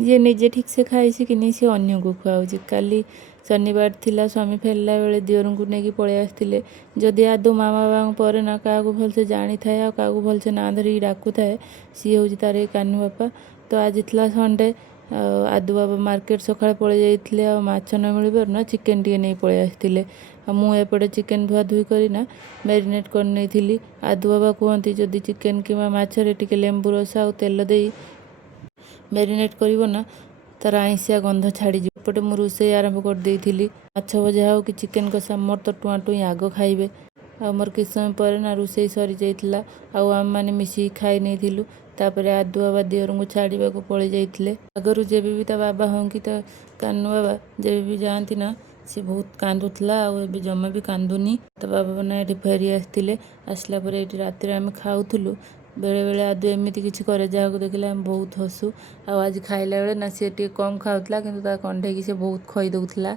ଯିଏ ନିଜେ ଠିକ୍ ସେ ଖାଇ ଶିଖିନି ସେ ଅନ୍ୟକୁ ଖୁଆଉଛି। କାଲି ଶନିବାର ଥିଲା, ସ୍ୱାମୀ ଫେରିଲା ବେଳେ ଦିଅରଙ୍କୁ ନେଇକି ପଳେଇ ଆସିଥିଲେ। ଯଦି ଆଦୌ ମା ବାବାଙ୍କ ପରେ ନା କାହାକୁ ଭଲସେ ଜାଣିଥାଏ ଆଉ କାହାକୁ ଭଲସେ ନାଁ ଧରିକି ଡାକୁଥାଏ ସିଏ ହେଉଛି ତାର ଏଇ କାହ୍ନୁ ବାପା। ତ ଆଜି ଥିଲା ସଣ୍ଡେ, ଆଉ ଆଦୁ ବାବା ମାର୍କେଟ ସକାଳେ ପଳେଇ ଯାଇଥିଲେ, ଆଉ ମାଛ ନ ମିଳିବାରୁ ନା ଚିକେନ୍ ଟିକେ ନେଇ ପଳେଇ ଆସିଥିଲେ। ଆଉ ମୁଁ ଏପଟେ ଚିକେନ୍ ଧୁଆଧୁଇ କରିନା ମ୍ୟାରିନେଟ୍ କରି ନେଇଥିଲି। ଆଦୁ ବାବା କୁହନ୍ତି ଯଦି ଚିକେନ୍ କିମ୍ବା ମାଛରେ ଟିକେ ଲେମ୍ବୁ ରସ ଆଉ ତେଲ ଦେଇ ମ୍ୟାରିନେଟ୍ କରିବ ନା ତାର ଆଇଁଷିଆ ଗନ୍ଧ ଛାଡ଼ିଯିବ। ଏପଟେ ମୁଁ ରୋଷେଇ ଆରମ୍ଭ କରିଦେଇଥିଲି। ମାଛ ଭଜା ହେଉ କି ଚିକେନ୍ କଷା, ମୋର ତ ଟୁଆଁ ଟୁଇଁ ଆଗ ଖାଇବେ। ଆଉ ମୋର କିଛି ସମୟ ପରେ ନା ରୋଷେଇ ସରିଯାଇଥିଲା, ଆଉ ଆମେମାନେ ମିଶିକି ଖାଇ ନେଇଥିଲୁ। ତାପରେ ଆଦୁ ବାବା ଦିଅରଙ୍କୁ ଛାଡ଼ିବାକୁ ପଳେଇ ଯାଇଥିଲେ। ଆଗରୁ ଯେବେ ବି ତା ବାବା ହଉ କି ତା କାହ୍ନୁ ବାବା ଯେବେ ବି ଯାଆନ୍ତି ନା ସେ ବହୁତ କାନ୍ଦୁଥିଲା, ଆଉ ଏବେ ଜମା ବି କାନ୍ଦୁନି। ତା ବାବା ନା ଏଠି ଫେରି ଆସିଥିଲେ। ଆସିଲା ପରେ ଏଠି ରାତିରେ ଆମେ ଖାଉଥିଲୁ। ବେଳେବେଳେ ଆଦୁ ଏମିତି କିଛି କରେ ଯାହାକୁ ଦେଖିଲେ ଆମେ ବହୁତ ହସୁ। ଆଉ ଆଜି ଖାଇଲା ବେଳେ ନା ସିଏ ଟିକେ କମ୍ ଖାଉଥିଲା, କିନ୍ତୁ ତା କଣ୍ଢେଇକି ସେ ବହୁତ ଖୋଇ ଦେଉଥିଲା।